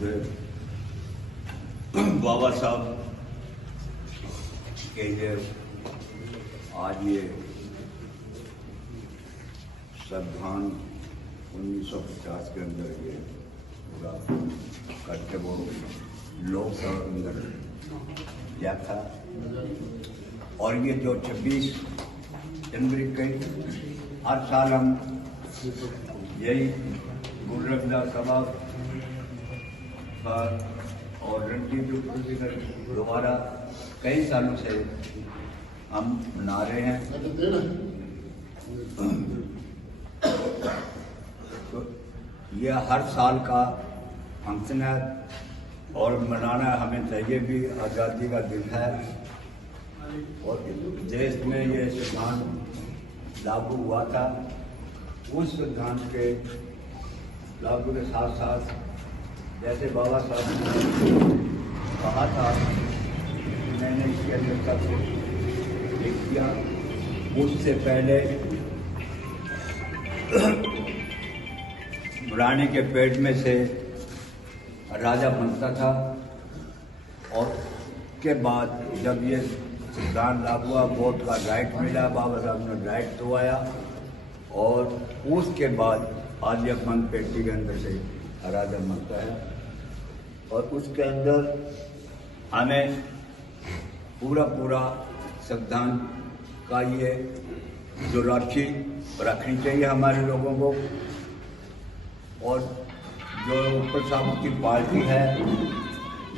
मुझे बाबा साहब के लिए आज ये संविधान 1950 के अंदर ये पूरा करके वो लोकसभा के अंदर किया था। और ये जो 26 जनवरी के हर साल हम यही गुरु रविदास सभा और रणजीत दोबारा कई सालों से हम मना रहे हैं। तो यह हर साल का फंक्शन है और मनाना हमें चाहिए भी। आज़ादी का दिन है और देश में ये संविधान लागू हुआ था। उस संविधान के लागू के साथ साथ जैसे बाबा साहब ने कहा था, मैंने इसके अंदर सब लिख दिया। उससे पहले रानी के पेट में से राजा बनता था और के बाद जब ये संविधान लागू हुआ, वोट का राइट मिला, बाबा साहब ने राइट दबाया और उसके बाद आलियापन पेटी के अंदर से राजा बनता है। और उसके अंदर हमें पूरा संविधान का ये जो रखनी चाहिए हमारे लोगों को। और जो ऊपर साहब की पार्टी है,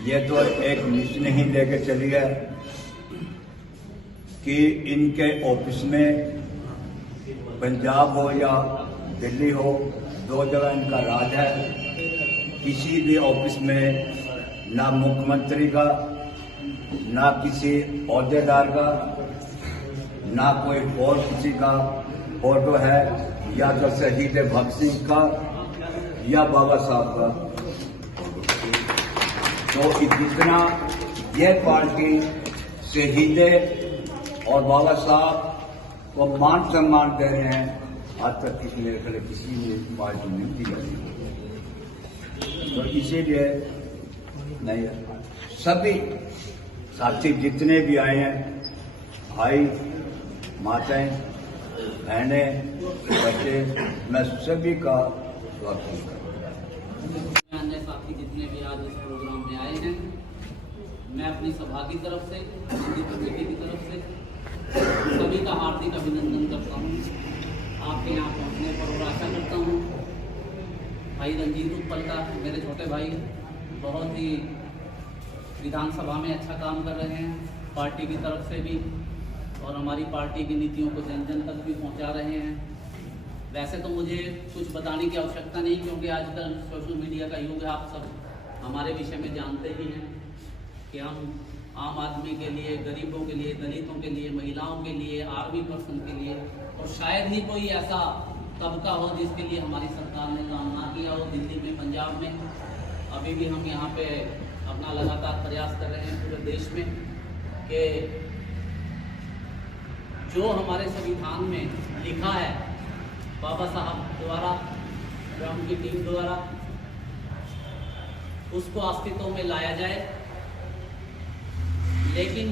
ये तो एक मिशन ही लेके चली है कि इनके ऑफिस में पंजाब हो या दिल्ली हो, दो जगह इनका राज है। किसी भी ऑफिस में ना मुख्यमंत्री का, ना किसी औहदेदार का, ना कोई और किसी का फोटो है, या तो शहीद भगत सिंह का या बाबा साहब का। तो जितना यह पार्टी शहीदे और बाबा साहब को मान सम्मान दे रहे हैं, आज तक किसी ने पार्टी ने दिया नहीं। तो इसीलिए नहीं, सभी साथी जितने भी आए हैं, भाई माताएं बहनें बच्चे, मैं सभी का स्वागत करता हूँ। अन्य साथी जितने भी आज इस प्रोग्राम में आए हैं, मैं अपनी सभा की तरफ से, हिंदी कमेटी की तरफ से सभी का हार्दिक अभिनंदन करता हूँ आपके यहाँ पहुँचने पर। और आशा करता हूँ भाई रंजीत उत्पल का, मेरे छोटे भाई, बहुत ही विधानसभा में अच्छा काम कर रहे हैं पार्टी की तरफ से भी, और हमारी पार्टी की नीतियों को जन जन तक भी पहुंचा रहे हैं। वैसे तो मुझे कुछ बताने की आवश्यकता नहीं, क्योंकि आजकल सोशल मीडिया का युग है। आप सब हमारे विषय में जानते ही हैं कि हम आम आदमी के लिए, गरीबों के लिए, दलितों के लिए, महिलाओं के लिए, आर्मी पर्सन के लिए, और शायद ही कोई ऐसा तबका हो जिसके लिए हमारी सरकार ने काम ना किया हो। दिल्ली में, पंजाब में, अभी भी हम यहाँ पे अपना लगातार प्रयास कर रहे हैं पूरे देश में कि जो हमारे संविधान में लिखा है बाबा साहब द्वारा या उनकी टीम द्वारा, उसको अस्तित्व में लाया जाए। लेकिन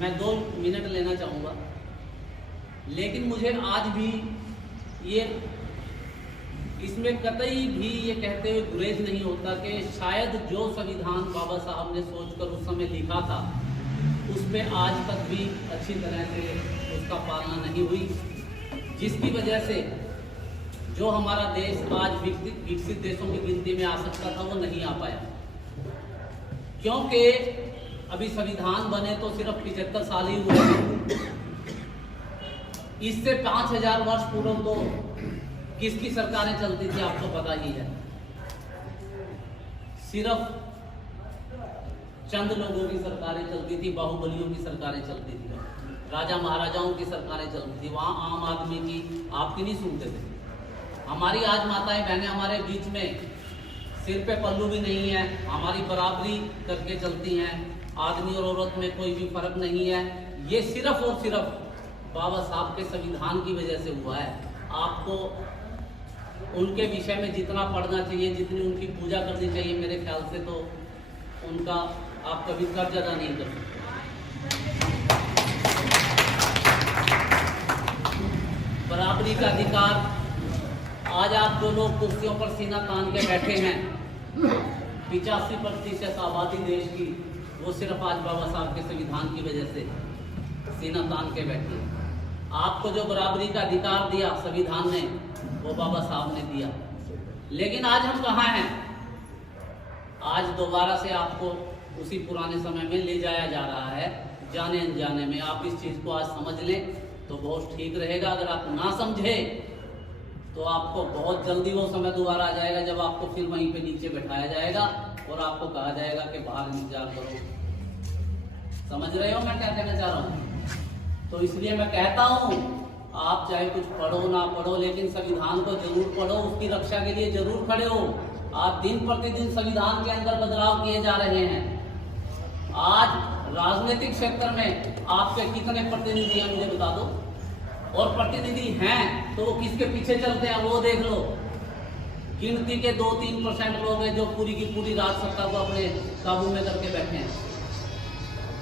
मैं 2 मिनट लेना चाहूँगा। लेकिन मुझे आज भी इसमें कतई भी ये कहते हुए गुरेज नहीं होता कि शायद जो संविधान बाबा साहब ने सोचकर उस समय लिखा था, उसमें आज तक भी अच्छी तरह से उसका पालना नहीं हुई, जिसकी वजह से जो हमारा देश आज विकसित देशों की गिनती में आ सकता था, वो नहीं आ पाया। क्योंकि अभी संविधान बने तो सिर्फ 75 साल ही हुए हैं। इससे 5000 वर्ष पूर्व तो किसकी सरकारें चलती थी आपको पता ही है। सिर्फ चंद लोगों की सरकारें चलती थी, बाहुबलियों की सरकारें चलती थी, राजा महाराजाओं की सरकारें चलती थी। वहाँ आम आदमी की आपकी नहीं सुनते थे। हमारी आज माताएं बहनें हमारे बीच में सिर पे पल्लू भी नहीं है, हमारी बराबरी करके चलती हैं। आदमी और औरत में कोई भी फर्क नहीं है। ये सिर्फ और सिर्फ बाबा साहब के संविधान की वजह से हुआ है। आपको उनके विषय में जितना पढ़ना चाहिए, जितनी उनकी पूजा करनी चाहिए, मेरे ख्याल से तो उनका आप कभी कर्ज अदा नहीं कर सकते। बराबरी का अधिकार, आज आप जो लोग कुर्सियों पर सीना तान के बैठे हैं, 85% आबादी देश की, वो सिर्फ आज बाबा साहब के संविधान की वजह से सीना तान के बैठे। आपको जो बराबरी का अधिकार दिया संविधान ने, वो बाबा साहब ने दिया। लेकिन आज हम कहाँ हैं? आज दोबारा से आपको उसी पुराने समय में ले जाया जा रहा है, जाने अनजाने में। आप इस चीज़ को आज समझ लें तो बहुत ठीक रहेगा। अगर आप ना समझे तो आपको बहुत जल्दी वो समय दोबारा आ जाएगा जब आपको फिर वहीं पे नीचे बैठाया जाएगा और आपको कहा जाएगा कि बाहर इंतजार करो। समझ रहे हो मैं क्या कहना चाह रहा हूँ? तो इसलिए मैं कहता हूँ, आप चाहे कुछ पढ़ो ना पढ़ो, लेकिन संविधान को जरूर पढ़ो, उसकी रक्षा के लिए जरूर खड़े हो। आज दिन प्रतिदिन संविधान के अंदर बदलाव किए जा रहे हैं। आज राजनीतिक क्षेत्र में आपके कितने प्रतिनिधि हैं मुझे बता दो, और प्रतिनिधि हैं तो वो किसके पीछे चलते हैं वो देख लो। गिनती के 2-3% लोग हैं जो पूरी की पूरी राज सत्ता को अपने काबू में करके बैठे हैं,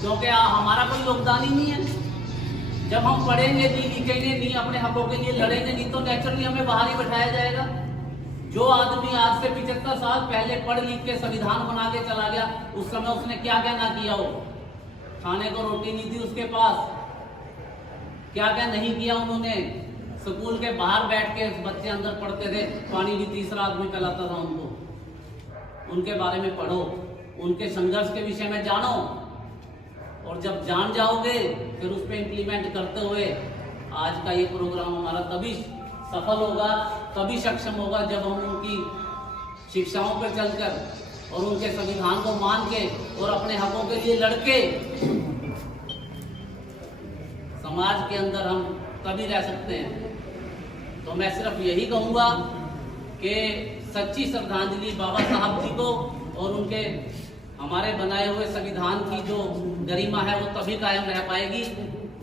क्योंकि हमारा कोई योगदान ही नहीं है। जब हम पढ़ेंगे नहीं, लिखेंगे नहीं, अपने हकों के लिए लड़ेंगे नहीं, तो नेचुरली हमें बाहर ही बैठाया जाएगा। जो आदमी आज से 75 साल पहले पढ़ लिख के संविधान बना के चला गया, उस समय उसने क्या क्या ना किया हो। खाने को रोटी नहीं थी उसके पास, क्या क्या नहीं किया उन्होंने। स्कूल के बाहर बैठ के बच्चे अंदर पढ़ते थे, पानी भी तीसरा आदमी पिलाता था उनको। उनके बारे में पढ़ो, उनके संघर्ष के विषय में जानो, और जब जान जाओगे फिर उस पर इम्प्लीमेंट करते हुए आज का ये प्रोग्राम हमारा तभी सफल होगा, तभी सक्षम होगा जब हम उनकी शिक्षाओं पर चलकर और उनके संविधान को मान के और अपने हकों के लिए लड़के समाज के अंदर हम तभी रह सकते हैं। तो मैं सिर्फ यही कहूँगा कि सच्ची श्रद्धांजलि बाबा साहब जी को और उनके हमारे बनाए हुए संविधान की जो गरिमा है वो तभी कायम रह पाएगी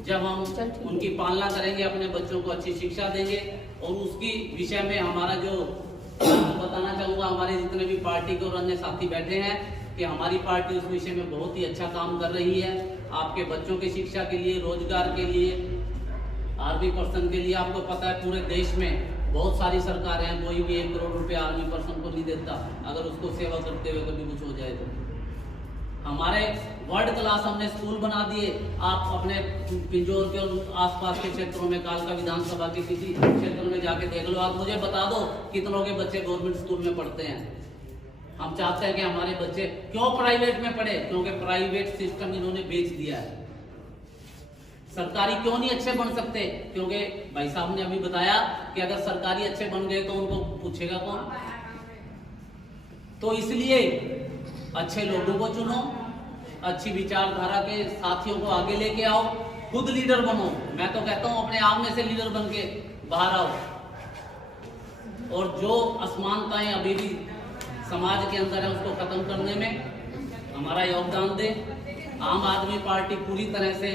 जब हम उनकी पालना करेंगे, अपने बच्चों को अच्छी शिक्षा देंगे। और उसकी विषय में हमारा जो बताना चाहूँगा, हमारे जितने भी पार्टी के और अन्य साथी बैठे हैं, कि हमारी पार्टी उस विषय में बहुत ही अच्छा काम कर रही है। आपके बच्चों की शिक्षा के लिए, रोजगार के लिए, आर्मी पर्सन के लिए। आपको पता है पूरे देश में बहुत सारी सरकारें हैं, कोई भी 1 करोड़ रुपया आर्मी पर्सन को नहीं देता अगर उसको सेवा करते हुए कभी कुछ हो जाए तो। हमारे वर्ल्ड क्लास हमने स्कूल बना दिए। आप अपने पिंजौर के आसपास के क्षेत्रों में, कालका विधानसभा के किसी क्षेत्र में जाके देख लो। आप मुझे बता दो कितनों के बच्चे गवर्नमेंट स्कूल में पढ़ते हैं। हम चाहते हैं कि हमारे बच्चे क्यों प्राइवेट में पढ़े, क्योंकि प्राइवेट सिस्टम इन्होंने बेच दिया है। सरकारी क्यों नहीं अच्छे बन सकते, क्योंकि भाई साहब ने अभी बताया कि अगर सरकारी अच्छे बन गए तो उनको पूछेगा कौन। तो इसलिए अच्छे लोगों को चुनो, अच्छी विचारधारा के साथियों को आगे लेके आओ, खुद लीडर बनो। मैं तो कहता हूं अपने आप में से लीडर बन के बाहर आओ, और जो असमानताएं अभी भी समाज के अंदर है उसको खत्म करने में हमारा योगदान दे। आम आदमी पार्टी पूरी तरह से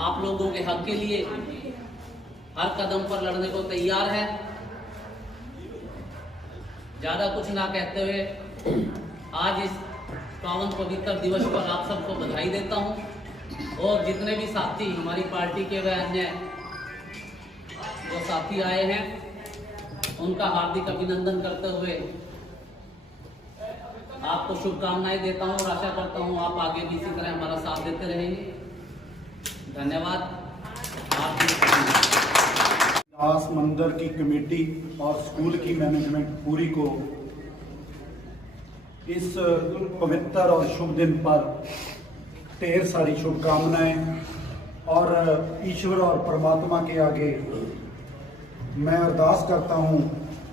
आप लोगों के हक के लिए हर कदम पर लड़ने को तैयार है। ज्यादा कुछ ना कहते हुए आज इस पावन पवित्र दिवस पर आप सबको बधाई देता हूं, और जितने भी साथी हमारी पार्टी के व अन्य जो साथी आए हैं उनका हार्दिक अभिनंदन करते हुए आपको शुभकामनाएं देता हूं, और आशा करता हूं आप आगे भी इसी तरह हमारा साथ देते रहेंगे। धन्यवाद। दास मंदिर की कमेटी और स्कूल की मैनेजमेंट पूरी को इस पवित्र और शुभ दिन पर ढेर सारी शुभकामनाएं, और ईश्वर और परमात्मा के आगे मैं अरदास करता हूं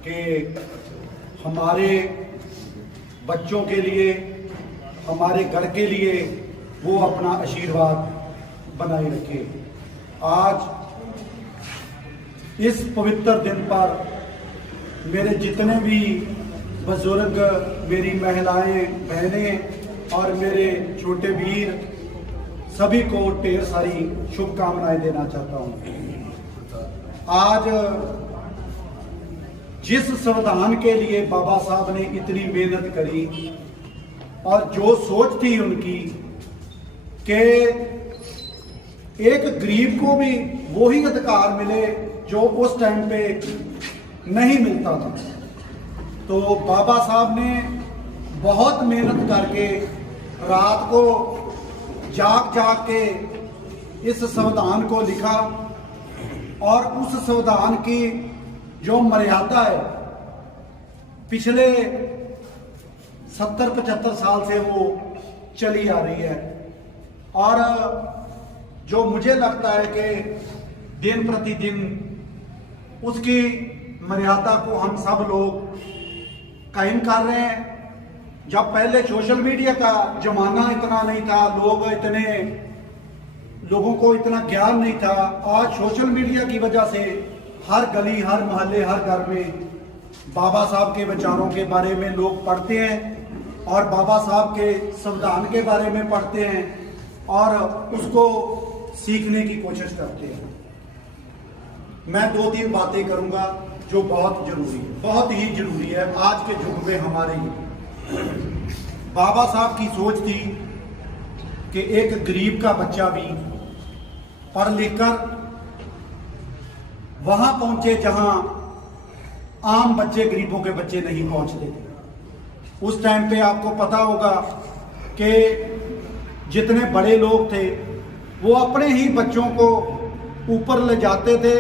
कि हमारे बच्चों के लिए, हमारे घर के लिए वो अपना आशीर्वाद बनाए रखे। आज इस पवित्र दिन पर मेरे जितने भी बुजुर्ग, मेरी महिलाएं, बहनें और मेरे छोटे वीर, सभी को ढेर सारी शुभकामनाएं देना चाहता हूं। आज जिस संविधान के लिए बाबा साहब ने इतनी मेहनत करी और जो सोच थी उनकी कि एक गरीब को भी वही अधिकार मिले जो उस टाइम पे नहीं मिलता था, तो बाबा साहब ने बहुत मेहनत करके रात को जाग जाग के इस संविधान को लिखा और उस संविधान की जो मर्यादा है पिछले 70-75 साल से वो चली आ रही है और जो मुझे लगता है कि दिन प्रतिदिन उसकी मर्यादा को हम सब लोग कायम कर रहे हैं। जब पहले सोशल मीडिया का जमाना इतना नहीं था, लोगों को इतना ज्ञान नहीं था, आज सोशल मीडिया की वजह से हर गली, हर मोहल्ले, हर घर में बाबा साहब के विचारों के बारे में लोग पढ़ते हैं और बाबा साहब के संविधान के बारे में पढ़ते हैं और उसको सीखने की कोशिश करते हैं। मैं 2-3 बातें करूंगा जो बहुत जरूरी है, बहुत ही जरूरी है आज के युग में हमारे लिए। बाबा साहब की सोच थी कि एक गरीब का बच्चा भी पढ़ लिख कर वहां पहुंचे जहां आम बच्चे, गरीबों के बच्चे नहीं पहुंचते थे। उस टाइम पे आपको पता होगा कि जितने बड़े लोग थे वो अपने ही बच्चों को ऊपर ले जाते थे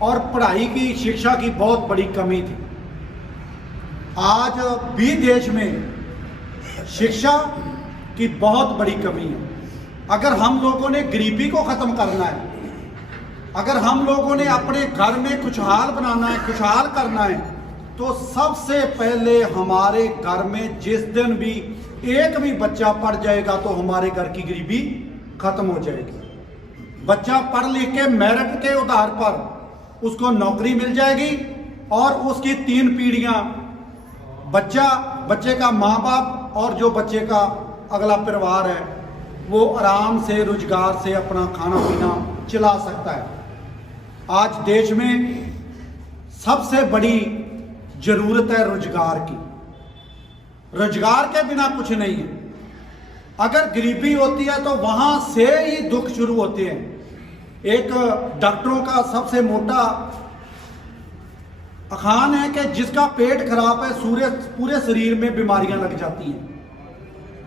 और पढ़ाई की, शिक्षा की बहुत बड़ी कमी थी। आज भी देश में शिक्षा की बहुत बड़ी कमी है। अगर हम लोगों ने गरीबी को खत्म करना है, अगर हम लोगों ने अपने घर में खुशहाल बनाना है, खुशहाल करना है, तो सबसे पहले हमारे घर में जिस दिन भी एक भी बच्चा पढ़ जाएगा तो हमारे घर की गरीबी खत्म हो जाएगी। बच्चा पढ़ लिख के मेरिट के आधार पर उसको नौकरी मिल जाएगी और उसकी 3 पीढ़ियां, बच्चे का माँ बाप और जो बच्चे का अगला परिवार है वो आराम से रोजगार से अपना खाना पीना चला सकता है। आज देश में सबसे बड़ी जरूरत है रोजगार की। रोजगार के बिना कुछ नहीं है। अगर गरीबी होती है तो वहां से ही दुख शुरू होते हैं। एक डॉक्टरों का सबसे मोटा अखान है कि जिसका पेट खराब है पूरे शरीर में बीमारियां लग जाती हैं।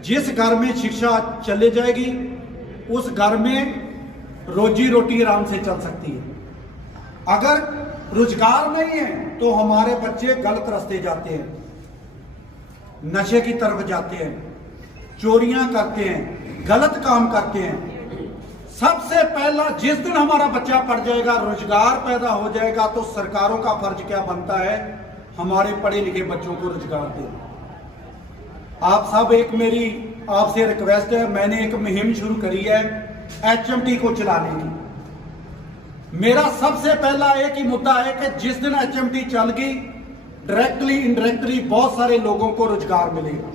जिस घर में शिक्षा चले जाएगी उस घर में रोजी रोटी आराम से चल सकती है। अगर रोजगार नहीं है तो हमारे बच्चे गलत रास्ते जाते हैं, नशे की तरफ जाते हैं, चोरियां करते हैं, गलत काम करते हैं। सबसे पहला जिस दिन हमारा बच्चा पढ़ जाएगा, रोजगार पैदा हो जाएगा, तो सरकारों का फर्ज क्या बनता है, हमारे पढ़े लिखे बच्चों को रोजगार देना। आप सब, एक मेरी आपसे रिक्वेस्ट है, मैंने एक मुहिम शुरू करी है HMT को चलाने की। मेरा सबसे पहला एक ही मुद्दा है कि जिस दिन HMT चल गई, डायरेक्टली इनडायरेक्टली बहुत सारे लोगों को रोजगार मिलेगा।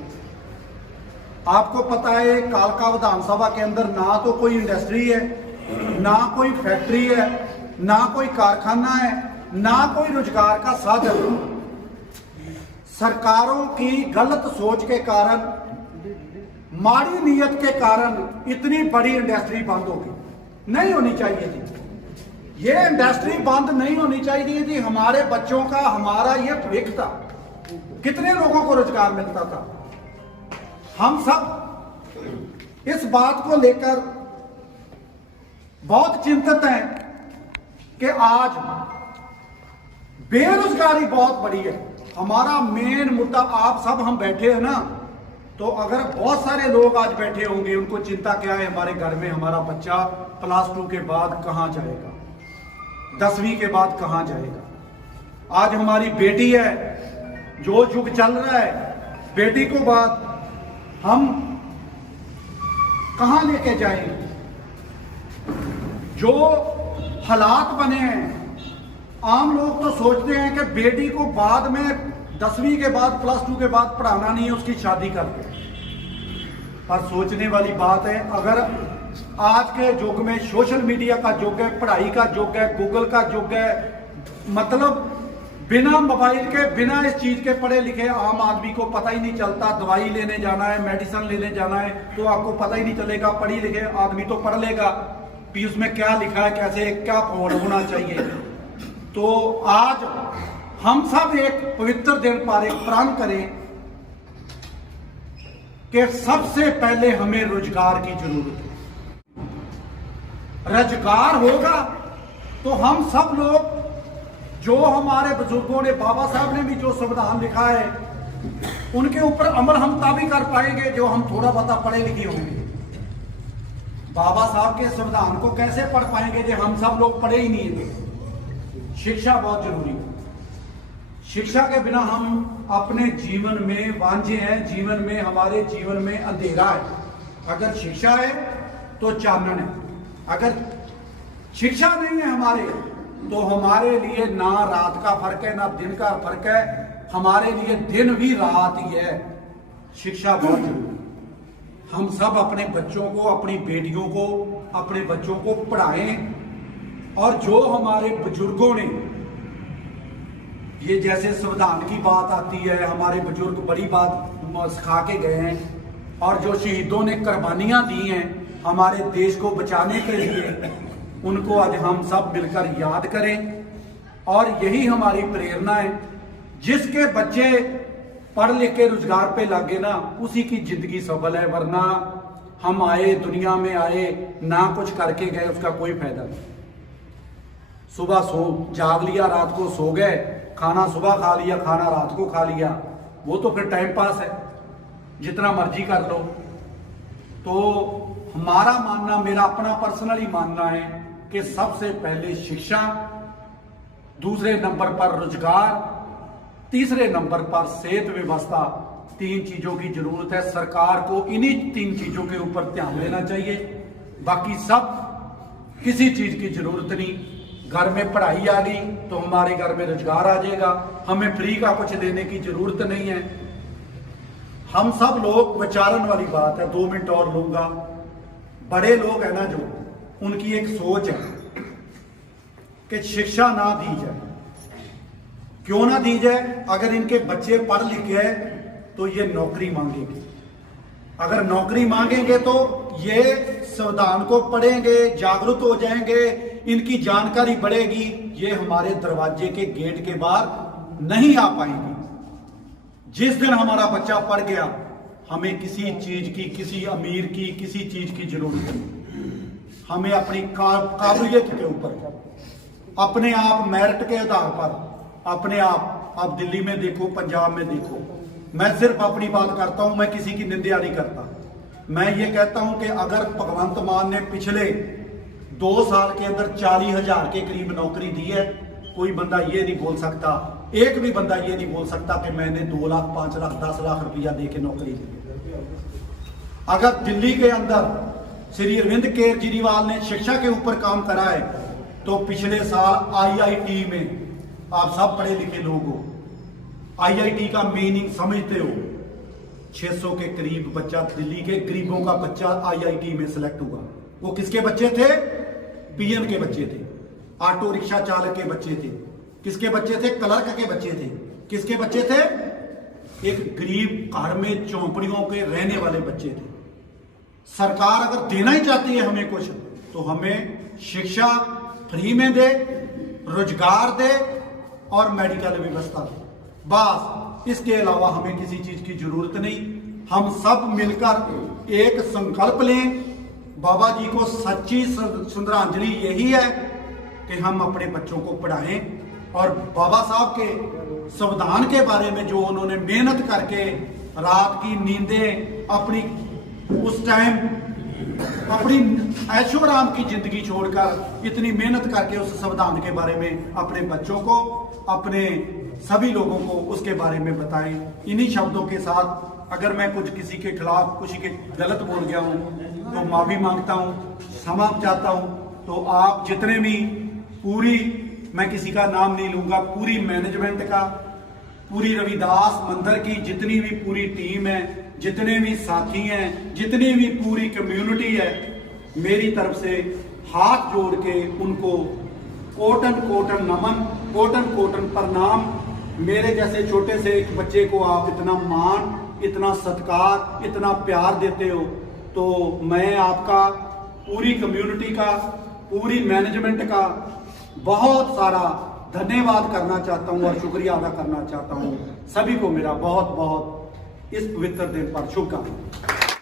आपको पता है कालका विधानसभा के अंदर ना तो कोई इंडस्ट्री है, ना कोई फैक्ट्री है, ना कोई कारखाना है, ना कोई रोजगार का साधन। सरकारों की गलत सोच के कारण, माड़ी नीयत के कारण इतनी बड़ी इंडस्ट्री बंद हो गई। नहीं होनी चाहिए थी ये इंडस्ट्री, बंद नहीं होनी चाहिए थी। हमारे बच्चों का, हमारा ये भविष्य था। कितने लोगों को रोजगार मिलता था। हम सब इस बात को लेकर बहुत चिंतित हैं कि आज बेरोजगारी बहुत बड़ी है। हमारा मेन मुद्दा, आप सब हम बैठे हैं ना, तो अगर बहुत सारे लोग आज बैठे होंगे, उनको चिंता क्या है, हमारे घर में हमारा बच्चा +2 के बाद कहां जाएगा, 10वीं के बाद कहां जाएगा। आज हमारी बेटी है, जो युग चल रहा है, बेटी को बाद हम कहां लेके जाएंगे। जो हालात बने हैं, आम लोग तो सोचते हैं कि बेटी को बाद में 10वीं के बाद, +2 के बाद पढ़ाना नहीं है, उसकी शादी कर दो। पर सोचने वाली बात है, अगर आज के युग में सोशल मीडिया का युग है, पढ़ाई का युग है, गूगल का युग है, मतलब बिना मोबाइल के, बिना इस चीज के पढ़े लिखे आम आदमी को पता ही नहीं चलता। दवाई लेने जाना है, मेडिसिन लेने जाना है, तो आपको पता ही नहीं चलेगा। पढ़ी लिखे आदमी तो पढ़ लेगा कि उसमें क्या लिखा है, कैसे क्या फॉर्ड होना चाहिए। तो आज हम सब एक पवित्र दिन पर एक प्रण करें कि सबसे पहले हमें रोजगार की जरूरत है। रोजगार होगा तो हम सब लोग, जो हमारे बुजुर्गों ने, बाबा साहब ने भी जो संविधान लिखा है, उनके ऊपर अमल हम तभी कर पाएंगे जो हम थोड़ा बहुत पढ़े लिखे होंगे। बाबा साहब के संविधान को कैसे पढ़ पाएंगे जो हम सब लोग पढ़े ही नहीं है। शिक्षा बहुत जरूरी है। शिक्षा के बिना हम अपने जीवन में वांझे हैं, जीवन में, हमारे जीवन में अंधेरा है। अगर शिक्षा है तो चानन है, अगर शिक्षा नहीं है हमारे, तो हमारे लिए ना रात का फर्क है ना दिन का फर्क है, हमारे लिए दिन भी रात ही है। शिक्षा बहुत जरूरी है। हम सब अपने बच्चों को, अपनी बेटियों को, अपने बच्चों को पढ़ाएं। और जो हमारे बुजुर्गों ने, ये जैसे संविधान की बात आती है, हमारे बुजुर्ग बड़ी बात सिखा के गए हैं, और जो शहीदों ने कुर्बानियां दी हैं हमारे देश को बचाने के लिए, उनको आज हम सब मिलकर याद करें। और यही हमारी प्रेरणा है। जिसके बच्चे पढ़ लिख के रोजगार पे लगे ना, उसी की जिंदगी सफल है। वरना हम आए, दुनिया में आए, ना कुछ करके गए, उसका कोई फायदा नहीं। सुबह जाग लिया, रात को सो गए, खाना सुबह खा लिया, खाना रात को खा लिया, वो तो फिर टाइम पास है, जितना मर्जी कर लो। तो हमारा मानना, मेरा अपना पर्सनली मानना है कि सबसे पहले शिक्षा, दूसरे नंबर पर रोजगार, तीसरे नंबर पर सेहत व्यवस्था। 3 चीजों की जरूरत है। सरकार को इन्हीं 3 चीजों के ऊपर ध्यान देना चाहिए। बाकी सब किसी चीज की जरूरत नहीं। घर में पढ़ाई आ गई तो हमारे घर में रोजगार आ जाएगा। हमें फ्री का कुछ देने की जरूरत नहीं है। हम सब लोग, विचारन वाली बात है, 2 मिनट और लूंगा। बड़े लोग है ना, जो उनकी एक सोच है कि शिक्षा ना दी जाए। क्यों ना दी जाए? अगर इनके बच्चे पढ़ लिखे हैं तो ये नौकरी मांगेंगे। अगर नौकरी मांगेंगे तो ये संविधान को पढ़ेंगे, जागरूक हो जाएंगे, इनकी जानकारी बढ़ेगी। ये हमारे दरवाजे के गेट के बाहर नहीं आ पाएंगे। जिस दिन हमारा बच्चा पढ़ गया, हमें किसी चीज की, किसी अमीर की, किसी चीज की जरूरत नहीं। हमें अपनी काबिलियत के ऊपर, अपने आप मेरिट के आधार पर, अपने आप दिल्ली में देखो, पंजाब में देखो, मैं सिर्फ अपनी बात करता हूं, मैं किसी की निंदा नहीं करता। मैं ये कहता हूं कि अगर भगवंत मान ने पिछले 2 साल के अंदर 40,000 के करीब नौकरी दी है, कोई बंदा ये नहीं बोल सकता, एक भी बंदा ये नहीं बोल सकता कि मैंने 2 लाख, 5 लाख, 10 लाख रुपया दे के नौकरी दी। अगर दिल्ली के अंदर श्री अरविंद केजरीवाल ने शिक्षा के ऊपर काम करा है, तो पिछले साल IIT में, आप सब पढ़े लिखे लोग हो, IIT का मीनिंग समझते हो, 600 के करीब बच्चा, दिल्ली के गरीबों का बच्चा IIT में सिलेक्ट हुआ। वो किसके बच्चे थे? PN के बच्चे थे, ऑटो रिक्शा चालक के बच्चे थे, किसके बच्चे थे? क्लर्क के बच्चे थे, किसके बच्चे थे? एक गरीब घर में झोंपड़ियों के रहने वाले बच्चे थे। सरकार अगर देना ही चाहती है हमें कुछ, तो हमें शिक्षा फ्री में दे, रोजगार दे और मेडिकल व्यवस्था दे। बस, इसके अलावा हमें किसी चीज की जरूरत नहीं। हम सब मिलकर एक संकल्प लें। बाबा जी को सच्ची श्रद्धांजलि यही है कि हम अपने बच्चों को पढ़ाएं, और बाबा साहब के संविधान के बारे में जो उन्होंने मेहनत करके, रात की नींदें अपनी, उस टाइम अपनी ऐशो आराम की जिंदगी छोड़कर इतनी मेहनत करके उस संविधान के बारे में अपने बच्चों को, अपने सभी लोगों को उसके बारे में बताएं। इन्हीं शब्दों के साथ अगर मैं कुछ किसी के खिलाफ, किसी के गलत बोल गया हूं तो माफी मांगता हूं, क्षमा चाहता हूं। तो आप जितने भी, पूरी, मैं किसी का नाम नहीं लूंगा, पूरी मैनेजमेंट का, पूरी रविदास मंदिर की जितनी भी पूरी टीम है, जितने भी साथी हैं, जितनी भी पूरी कम्युनिटी है, मेरी तरफ से हाथ जोड़ के उनको कोटन कोटन नमन, कोटन कोटन प्रणाम मेरे जैसे छोटे से एक बच्चे को आप इतना मान, इतना सत्कार, इतना प्यार देते हो, तो मैं आपका, पूरी कम्युनिटी का, पूरी मैनेजमेंट का बहुत सारा धन्यवाद करना चाहता हूं और शुक्रिया अदा करना चाहता हूं। सभी को मेरा बहुत बहुत इस पवित्र दिन पर शुभकामनाएं।